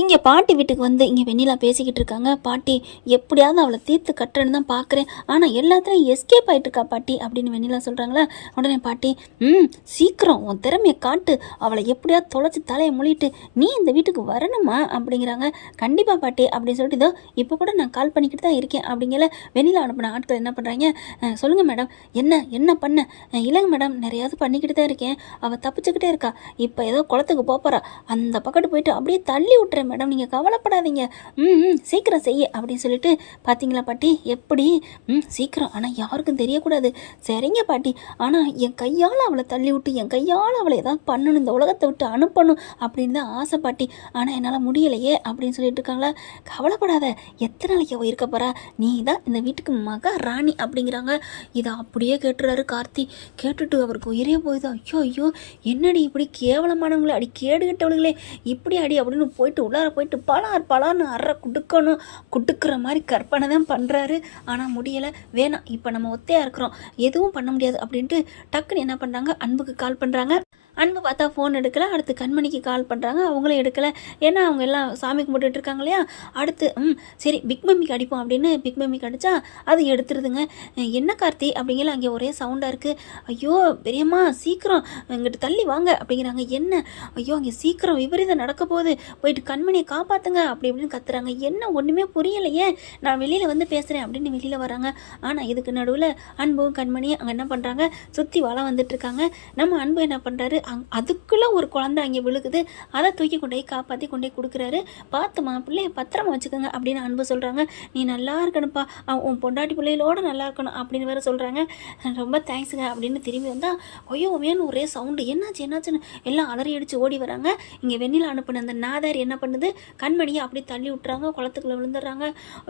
இங்கே பாட்டி வீட்டுக்கு வந்து இங்கே வெண்ணிலா பேசிக்கிட்டு இருக்காங்க. பாட்டி எப்படியாவது அவளை தீர்த்து கட்டுறேன்னு தான் பார்க்குறேன் ஆனால் எல்லாத்துலையும் எஸ்கேப் ஆகிட்டு இருக்கா பாட்டி அப்படின்னு வெண்ணிலா சொல்கிறாங்களா உடனே பாட்டி ம் சீக்கிரம் உன் திறமையை காட்டு. அவளை எப்படியாவது தொலைச்சி தலையை மொழிட்டு நீ இந்த வீட்டுக்கு வரணுமா? அப்படிங்கிறாங்க. கண்டிப்பாக பாட்டி அப்படின்னு சொல்லிட்டு இதோ இப்போ கூட நான் கால் பண்ணிக்கிட்டு தான் இருக்கேன். அப்படிங்கிற வெண்ணிலா அனுப்பின ஆட்கள் என்ன பண்ணுறாங்க சொல்லுங்கள் மேடம். என்ன என்ன பண்ண? இல்லைங்க மேடம். நிறையாவது பண்ணிக்கிட்டு தான் இருக்கேன். அவள் தப்பிச்சுக்கிட்டே இருக்கா. இப்போ ஏதோ குளத்துக்கு போகிறா அந்த பக்கத்து போயிட்டு அப்படியே தள்ளி விட்டுறேன் மேடம் நீங்கள் கவலைப்படாதீங்க. ம் சீக்கிரம் செய்ய அப்படின்னு சொல்லிட்டு பார்த்தீங்களா பாட்டி? எப்படி? ம் சீக்கிரம். ஆனால் யாருக்கும் தெரியக்கூடாது. சரிங்க பாட்டி. ஆனால் என் கையால் அவளை தள்ளி விட்டு என் கையால் அவளை ஏதாவது பண்ணணும் இந்த உலகத்தை விட்டு அனுப்பணும் அப்படின்னு தான் ஆசை பாட்டி. ஆனால் என்னால் முடியலையே அப்படின்னு சொல்லிட்டு இருக்காங்களா? கவலைப்படாத. எத்தனை நாளைக்கு அவள் இருக்க போகிறா நீ தான் இந்த வீட்டுக்கு மக ராணி அப்படிங்கிறாங்க. இதை அப்படியே கேட்டுறாரு கார்த்தி. கேட்டுட்டு அவருக்கு உயிரே போகுது ஐயோ ஐயோ. என்னடி இப்படி கேவலமானவங்களே? அடி கேடுகட்டவளுங்களே இப்படி அடி அப்படின்னு போயிட்டு உள்ளார போயிட்டு பலார் பலார்னு அற குடுக்கணும் குடுக்குற மாதிரி கற்பனை தான் பண்ணுறாரு ஆனால் முடியலை. வேணாம் இப்போ நம்ம ஒத்தையாக இருக்கிறோம். எதுவும் பண்ண முடியாது அப்படின்ட்டு டக்குன்னு என்ன பண்ணுறாங்க அன்புக்கு கால் பண்ணுறாங்க அன்பு பார்த்தா ஃபோன் எடுக்கல. அடுத்து கண்மணிக்கு கால் பண்ணுறாங்க அவங்களும் எடுக்கலை. ஏன்னா அவங்க எல்லாம் சாமி கும்பிட்டுட்டு இருக்காங்க இல்லையா? அடுத்து ம் சரி பிக் மம்மிக்கு அடிப்போம் அப்படின்னு பிக் மம்மிக்கு அடித்தா அது எடுத்துருதுங்க. என்ன கார்த்தி? அப்படிங்கிற அங்கே ஒரே சவுண்டாக இருக்குது ஐயோ பெரியம்மா சீக்கிரம் எங்கிட்ட தள்ளி வாங்க அப்படிங்கிறாங்க. என்ன? ஐயோ அங்கே சீக்கிரம் விபரீதம் நடக்க போகுது. போயிட்டு கண்மணியை காப்பாற்றுங்க அப்படி இப்படின்னு கத்துறாங்க. என்ன? ஒன்றுமே புரியலையே. நான் வெளியில் வந்து பேசுகிறேன் அப்படின்னு வெளியில் வராங்க. ஆனால் இதுக்கு நடுவில் அன்பும் கண்மணியும் அங்கே என்ன பண்ணுறாங்க சுற்றி வள வந்துட்டுருக்காங்க நம்ம அன்பு என்ன பண்ணுறாரு அங் அதுக்குள்ளே ஒரு குழந்தை அங்கே விழுகுது. அதை தூக்கி கொண்டு போய் காப்பாற்றி கொண்டு போய் கொடுக்குறாரு. பார்த்துமா பிள்ளைய பத்திரமா வச்சுக்கோங்க அப்படின்னு அன்பு சொல்கிறாங்க நீ நல்லா இருக்கணும்ப்பா. அவன் உன் பொண்டாட்டி பிள்ளைகளோட நல்லா இருக்கணும் அப்படின்னு வேறு சொல்கிறாங்க ரொம்ப தேங்க்ஸுங்க அப்படின்னு திரும்பி வந்தால் ஐயோ மேனு ஒரே சவுண்டு என்னாச்சு என்னாச்சுன்னு? எல்லாம் அலறி அடித்து ஓடி வராங்க. இங்கே வெண்ணில் அனுப்பின அந்த நாதார் என்ன பண்ணுது? கண்மணியை அப்படியே தள்ளி விட்டுறாங்க. குளத்துக்குள்ளே விழுந்துடுறாங்க.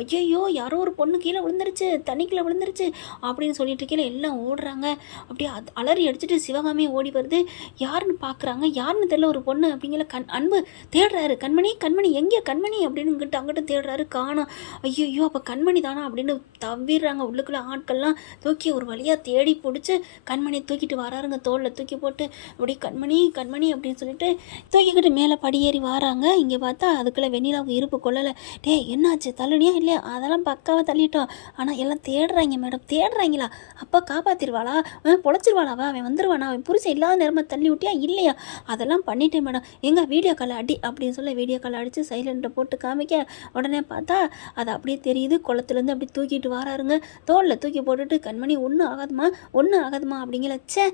ஐயோ யாரோ ஒரு பொண்ணு கீழே விழுந்துருச்சு. தண்ணிக்குள்ளே விழுந்துருச்சு. அப்படின்னு சொல்லிட்டு இருக்கையில் எல்லாம் ஓடுறாங்க. அப்படியே அலறி அடிச்சுட்டு சிவகாமி ஓடி வருது. யாருன்னு பார்க்குறாங்க யாருன்னு தெரியல ஒரு பொண்ணு அப்படிங்கிற கண் அன்பு தேடுறாரு. கண்மணி கண்மணி எங்கே கண்மணி அப்படின்னு அங்கிட்ட தேடுறாரு காணோம் ஐயோ அப்போ கண்மணி தானா அப்படின்னு தவிடுறாங்க உள்ளுக்குள்ள ஆட்கள்லாம் தூக்கி ஒரு வழியாக தேடி பிடிச்சி கண்மணி தூக்கிட்டு வராருங்க. தோளில் தூக்கி போட்டு அப்படியே கண்மணி கண்மணி அப்படின்னு சொல்லிட்டு தூக்கிக்கிட்டு மேலே படியேறி வராங்க. இங்கே பார்த்தா அதுக்குள்ளே வெண்ணிலாவுக்கு இருப்பு கொள்ளலை. டே என்னாச்சு? தள்ளுனியா இல்லையா? அதெல்லாம் பக்காவாக தள்ளிட்டோம். ஆனால் எல்லாம் தேடுறாங்க மேடம். தேடுறாங்களா? அப்பா காப்பாற்றிடுவாளா பொழைச்சிருவாளாவா அவன் வந்துடுவானா அவன் புருஷன் இல்லாத நேரமாக தள்ளி விட்டியா இல்லையா? அதெல்லாம் பண்ணிட்டேன் மேடம். எங்கே வீடியோ கால் அடி அப்படின்னு சொல்லி வீடியோ கால் அடித்து சைலண்ட்டில் போட்டு காமிக்க உடனே பார்த்தா அது அப்படியே தெரியுது. குளத்துலேருந்து அப்படி தூக்கிட்டு வராருங்க. தோளில் தூக்கி போட்டுட்டு கண்மணி ஒன்றும் ஆகாதுமா ஒன்றும் ஆகாதுமா அப்படிங்கிற சே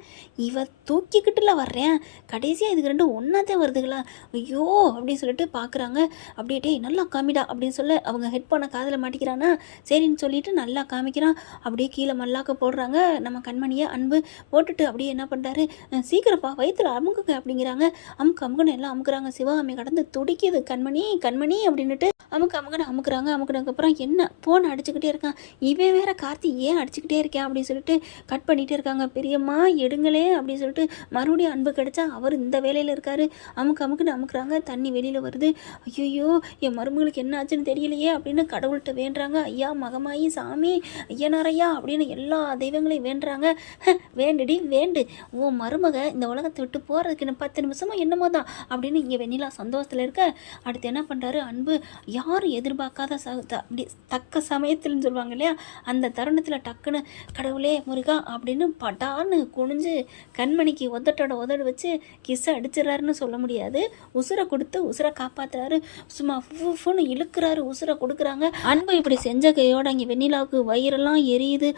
இவ தூக்கிக்கிட்டுல வர்றேன் கடைசியாக இதுக்கு ரெண்டும் ஒன்றாதான் வருதுங்களா? ஐயோ அப்படின்னு சொல்லிட்டு பார்க்குறாங்க அப்படியே டேய் நல்லா காமிடா அப்படின்னு சொல்ல அவங்க ஹெட் பண்ண காதில் மாட்டிக்கிறானா? சரின்னு சொல்லிட்டு நல்லா காமிக்கிறான். அப்படியே கீழே மல்லாக்க போடுறாங்க. நம்ம கண்மணியை அன்பு போட்டுட்டு அப்படியே என்ன பண்ணுறாரு சீக்கிரப்பா பயத்தில் அமுக்குங்க அப்படிங்கிறாங்க. அமுக்கு அமுக்குன்னு எல்லாம் அமுக்குறாங்க. சிவகாமி கடந்து துடிக்குது. கண்மணி கண்மணி அப்படின்னுட்டு அமுக்கு அமுக்குன்னு அமுக்குறாங்க. அமுக்குனதுக்கப்புறம் என்ன? ஃபோன் அடிச்சுக்கிட்டே இருக்கான். இவன் வேற கார்த்தி ஏன் அடிச்சுக்கிட்டே இருக்கேன் அப்படின்னு சொல்லிட்டு கட் பண்ணிகிட்டே இருக்காங்க. பெரியம்மா எடுங்களே அப்படின்னு சொல்லிட்டு மறுபடியும் அன்பு கிடைச்சா அவர் இந்த வேலையில் இருக்காரு. அமுக்கு அமுக்குன்னு அமுக்குறாங்க. தண்ணி வெளியில் வருது. ஐயோ என் மருமகளுக்கு என்ன ஆச்சுன்னு தெரியலையே அப்படின்னு கடவுள்கிட்ட வேண்டுறாங்க. ஐயா மகமாயி சாமி ஐயனாரையா அப்படின்னு எல்லா தெய்வங்களையும் வேண்டுறாங்க. "ஹ, வேண்டுடி வேண்டு. உன் மருமக இந்த உலகத்தை விட்டு போகிறதுக்கு இன்னும் பத்து நிமிஷமோ என்னமோ தான் அப்படின்னு இங்கே வெண்ணிலா சந்தோஷத்தில் இருக்க அடுத்து என்ன பண்ணுறாரு அன்பு யாரும் எதிர்பார்க்காத ச த- அப்படி தக்க சமயத்தில்னு சொல்லுவாங்க இல்லையா? அந்த தருணத்தில் டக்குன்னு கடவுளே முருகா அப்படின்னு படான்னு குனிஞ்சு கண்மணிக்கு உதட்டோட உதடு வச்சு கிஸ்ஸை அடிச்சிடறாருன்னு சொல்ல முடியாது. உசுரை கொடுத்து உசுரை காப்பாற்றுறாரு சும்மா ஃபுன்னு இழுக்கிறாரு உசுரை கொடுக்குறாங்க. அன்பு இப்படி செஞ்ச கையோட இங்கே வெண்ணிலாவுக்கு வயிறெல்லாம் எரியுது.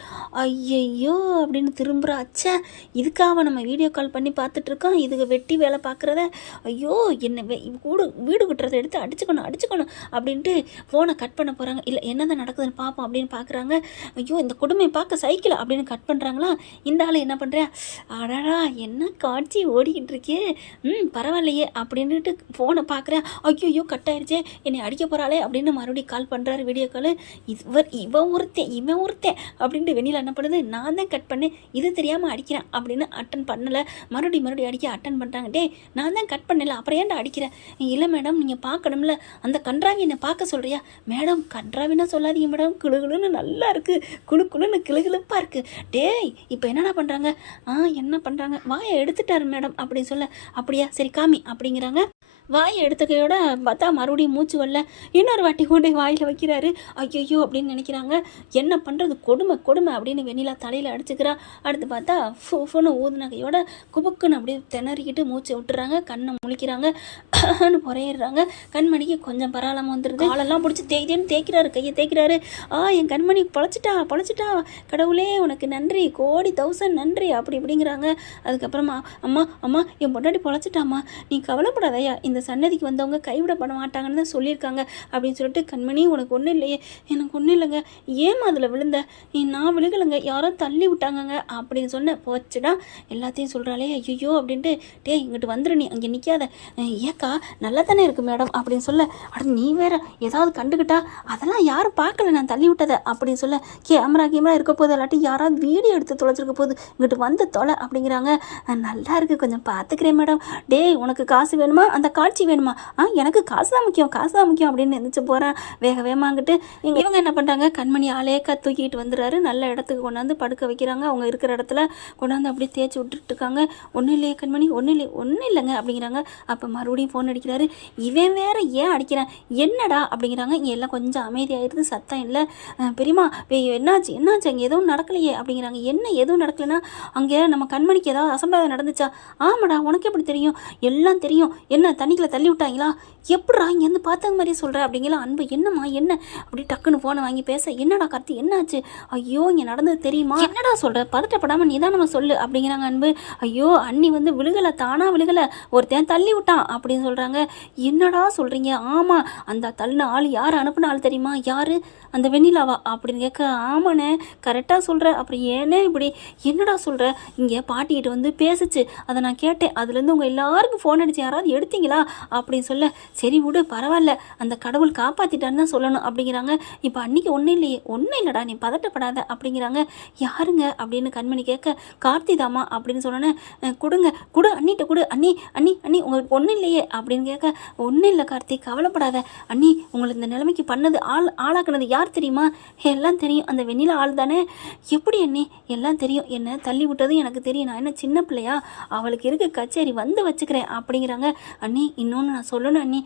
ஐயையோ அப்படின்னு திரும்புகிறா அச்சா இதுக்காக நம்ம வீடியோ கால் பண்ணி பார்த்துட்டு இருக்கோம் இதுக்கு வெட்டி வேலை பார்க்குறத ஐயோ என்ன வே- கூடு வீடு குட்டுறதை எடுத்து அடிச்சுக்கணும் அடிச்சுக்கணும் அப்படின்ட்டு ஃபோனை கட் பண்ண போகிறாங்க இல்லை என்னதான் நடக்குதுன்னு பார்ப்போம் அப்படின்னு பார்க்குறாங்க ஐயோ இந்த கொடுமை பார்க்க சைக்கிள் அப்படின்னு கட் பண்ணுறாங்களா இந்த ஆள் என்ன பண்ணுறா அடடா என்ன காட்சி ஓடிக்கிட்டு இருக்கே. ம் பரவாயில்லையே அப்படின்னுட்டு ஃபோனை பார்க்குறேன் ஐயோ கட் ஆயிடுச்சே என்னை அடிக்க போகிறாளே அப்படின்னு மறுபடியும் கால் பண்ணுறாரு வீடியோ கால் இவர் இவன் ஒருத்தன் இவன் ஒருத்தன் அப்படின்ட்டு வெளியில் என்ன பண்ணுது? நான் தான் கட் பண்ணேன். இது தெரியாமல் அடிக்கிறேன் அப்படின்னு அட்டன் பண்ணலை. மறுபடியும் மறுபடியும் அடிக்க அட்டன் பண்ணுறாங்க டே நான் தான் கட் பண்ணல அப்புறம் ஏன்டா அடிக்கிறேன் இல்லை மேடம் நீங்கள் பார்க்கணும்ல. அந்த கன்றாவி என்னை பார்க்க சொல்கிறியா மேடம் கன்றாவினா சொல்லாதீங்க மேடம் குளுகுளுன்னு நல்லா இருக்குது குளு குளுன்னு கிளுகிளுப்பாக இருக்குது டேய் இப்போ என்னடா பண்ணுறாங்க ஆ என்ன பண்ணுறாங்க வாயை எடுத்துட்டாரு மேடம் அப்படின்னு சொல்ல. அப்படியா? சரி காமி அப்படிங்கிறாங்க. வாயை எடுத்துக்கையோட பார்த்தா மறுபடியும் மூச்சு வரல. இன்னொரு வாட்டி கொண்டு போய் வாயில் வைக்கிறாரு. ஐயோ அப்படின்னு நினைக்கிறாங்க. என்ன பண்ணுறது கொடுமை கொடுமை அப்படின்னு வெண்ணிலா தலையில் அடிச்சுக்கிறா. அடுத்து பார்த்தா ஃபோனு ஊதுனகையோட குபுக்குன்னு அப்படியே திணறிக்கிட்டு மூச்சு விட்டுறாங்க. கண்ணை முழிக்கிறாங்க. புறையிடுறாங்க கண்மணிக்கு கொஞ்சம் பரவாயில்லாம வந்துடுது காலெல்லாம் பிடிச்சி தேய்தேன்னு தேய்க்கிறாரு கையை தேய்க்கிறாரு. ஆ என் கண்மணி பொழைச்சிட்டா பொழைச்சிட்டா. கடவுளே உனக்கு நன்றி. கோடி தௌசண்ட் நன்றி. அப்படி இப்படிங்கிறாங்க. அதுக்கப்புறமா அம்மா அம்மா என் பொண்டாட்டி பொழைச்சிட்டாம்மா. நீ கவலைப்படாதயா இந்த சன்னதிக்கு வந்தவங்க கைவிடப்பட மாட்டாங்கன்னு தான் சொல்லியிருக்காங்க அப்படின்னு சொல்லிட்டு கண்மணி உனக்கு ஒன்றும் இல்லையே. எனக்கு ஒன்றும் இல்லைங்க. ஏமா அதில் விழுந்த? நீ நான் விழுகலைங்க. யாரோ தள்ளி விட்டாங்கங்க. அப்படின்னு சொன்ன போச்சுடா. எல்லாத்தையும் சொல்கிறாளே ஐயோ அப்படின்ட்டு டே இங்கிட்டு வந்துடு நீ. அங்கே நிற்காத ஏக்கா நல்லா தானே இருக்கு மேடம். அப்படின்னு சொல்ல அட நீ வேற ஏதாவது கண்டுக்கிட்டா அதெல்லாம் யாரும் பார்க்கல நான் தள்ளி விட்டதை. அப்படின்னு சொல்ல கேமரா கேமரா இருக்க போது இல்லாட்டி யாராவது வீடியோ எடுத்து தொலைச்சிருக்க போது இங்கிட்டு வந்து தொலை. அப்படிங்கிறாங்க. நல்லா இருக்கு. கொஞ்சம் பார்த்துக்கிறேன் மேடம். டேய் உனக்கு காசு வேணுமா? அந்த காட்சி வேணுமா? ஆ எனக்கு காசு தான் முக்கியம் காசு தான் முக்கியம் அப்படின்னு எந்திரிச்சு போகிறேன் வேக வேகமாங்கிட்டு இவங்க என்ன பண்ணுறாங்க கண்மணி ஆலேக்கா தூக்கிட்டு வந்துடுறாரு. நல்ல இடத்துக்கு கொண்டாந்து படுக்க வைக்கிறாங்க. அவங்க இருக்கிற இடத்துல கொண்டாந்து அப்படியே தேய்ச்சி விட்டுட்டு இருக்காங்க ஒன்றும் இல்லையே கண்மணி ஒன்றும் இல்லை ஒன்றும் இல்லைங்க அப்படிங்கிறாங்க. அப்போ மறுபடியும் ஃபோன் அடிக்கிறாரு. இவன் வேற ஏன் அடிக்கிறான்? என்னடா அப்படிங்கிறாங்க. இங்கே எல்லாம் கொஞ்சம் அமைதியாகிருது சத்தம் இல்லை. பெரியமா என்னாச்சு? என்னாச்சு? அங்கே எதுவும் நடக்கலையே அப்படிங்கிறாங்க. என்ன எதுவும் நடக்கலைன்னா அங்கே நம்ம கண்மணிக்கு ஏதாவது அசம்பாவிதம் நடந்துச்சா? ஆமாடா உனக்கு எப்படி தெரியும்? எல்லாம் தெரியும். என்ன தண்ணிக்குள்ள தள்ளி விட்டாங்களா? எப்படிடா இங்கேருந்து பார்த்தது மாதிரி சொல்கிற அப்படிங்கிற அன்பு என்னம்மா என்ன? அப்படி டக்குன்னு ஃபோனை வாங்கி பேச என்னடா கருத்து என்னாச்சு? ஐயோ இங்கே நடந்தது தெரியுமா? என்னடா சொல்கிற பதட்டப்படாமல் நீ தான் நம்ம சொல்லு அப்படிங்கிறாங்க அன்பு. ஐயோ அண்ணி வந்து விழுகலை தானா விழுகலை ஒருத்தன் தள்ளி விட்டான் அப்படின்னு சொல்கிறாங்க என்னடா சொல்கிறீங்க ஆமாம் அந்த தள்ளின ஆள் யார் அனுப்புன ஆள் தெரியுமா? யார்? அந்த வெண்ணிலாவா அப்படின்னு கேட்க ஆமாண்ணே கரெக்டாக சொல்கிற அப்புறம் ஏனே இப்படி? என்னடா சொல்கிற இங்கே பாட்டிக்கிட்ட வந்து பேசுச்சு. அதை நான் கேட்டேன். அதுலேருந்து உங்கள் எல்லாருக்கும் ஃபோன் அடிச்சு யாராவது எடுத்தீங்களா? அப்படின்னு சொல்ல சரி விடு பரவாயில்ல அந்த கடவுள் காப்பாற்றிட்டான்னு தான் சொல்லணும் அப்படிங்கிறாங்க. இப்போ அன்னைக்கு ஒன்றும் இல்லையே ஒன்றும் இல்லைடா நீ பதட்டப்படாத அப்படிங்கிறாங்க. யாருங்க? அப்படின்னு கண்மணி கேட்க கார்த்திதாமா அப்படின்னு சொன்னோன்னே கொடுங்க கொடு அண்ணிட்ட கொடு அண்ணி அண்ணி அண்ணி உங்களுக்கு ஒன்றும் இல்லையே அப்படின்னு கேட்க ஒன்றும் இல்லை கார்த்தி கவலைப்படாத அண்ணி உங்களுக்கு இந்த நிலைமைக்கு பண்ணது ஆள் ஆளாக்குனது யார் தெரியுமா? எல்லாம் தெரியும் அந்த வெண்ணில ஆள் தானே. எப்படி அண்ணி? எல்லாம் தெரியும் என்ன தள்ளி விட்டதும் எனக்கு தெரியும் நான் என்ன சின்ன பிள்ளையா? அவளுக்கு இருக்க கச்சேரி வந்து வச்சுக்கிறேன் அப்படிங்கிறாங்க. அண்ணி இன்னொன்று நான் சொல்லணும் அண்ணி.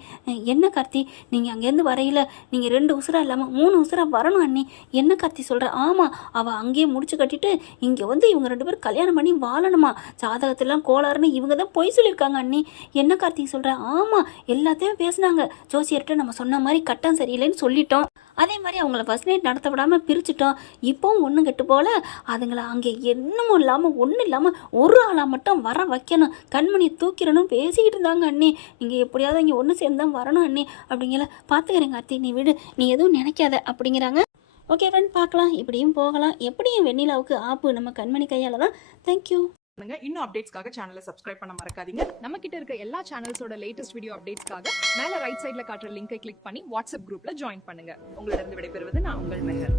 என்ன கார்த்தி? நீங்கள் அங்கேருந்து வரையில் நீங்கள் ரெண்டு உசுரா இல்லாமல் மூணு உசுரா வரணும் அண்ணி. என்ன கார்த்தி சொல்கிற ஆமாம் அவள் அங்கேயே முடிச்சு கட்டிட்டு இங்கே வந்து இவங்க ரெண்டு பேரும் கல்யாணம் பண்ணி வாழணுமா? ஜாதகத்திலாம் கோளாறுன்னு இவங்க தான் பொய் சொல்லியிருக்காங்க அண்ணி. என்ன கார்த்தி சொல்கிற ஆமாம் எல்லாத்தையும் பேசினாங்க. ஜோசியர்கிட்ட நம்ம சொன்ன மாதிரி கட்டம் சரியில்லைன்னு சொல்லிட்டோம். அதே மாதிரி அவங்கள ஃபர்ஸ்ட் நைட் நடத்த விடாமல் பிரிச்சுட்டோம். இப்போவும் ஒன்றும் கெட்டு போல அதுங்களை அங்கே என்னமும் இல்லாமல் ஒன்றும் இல்லாமல் ஒரு ஆளாக மட்டும் வர வைக்கணும். கண்மணி தூக்கிடணும் பேசிக்கிட்டு இருந்தாங்க அண்ணி. நீங்கள் எப்படியாவது இங்கே ஒன்று சேர்ந்து தான் வரணும் அண்ணே. அப்படிங்கிற பார்த்துக்கிறேங்க கார்த்தி நீ விடு. நீ எதுவும் நினைக்காத. அப்படிங்கிறாங்க. ஓகே ஃப்ரெண்ட் பார்க்கலாம் இப்படியும் போகலாம். எப்படியும் வெண்ணிலாவுக்கு ஆப்பு நம்ம கண்மணி கையால் தான். தேங்க்யூ பண்ணுங்க. இன்னும் அப்டேட்ஸ்க்காக சேனலை சப்ஸ்கிரைப் பண்ண மறக்காதீங்க. நம்ம கிட்ட இருக்க எல்லா சேனல்ஸோட லேட்டஸ்ட் வீடியோ அப்டேட்ஸ்க்காக மேல ரைட் சைடில் காட்டுற லிங்கை கிளிக் பண்ணி வாட்ஸ்அப் குரூப்ல ஜாயின் பண்ணுங்க. உங்களிடம் விடைபெறுவது நான் உங்கள் மெஹர்.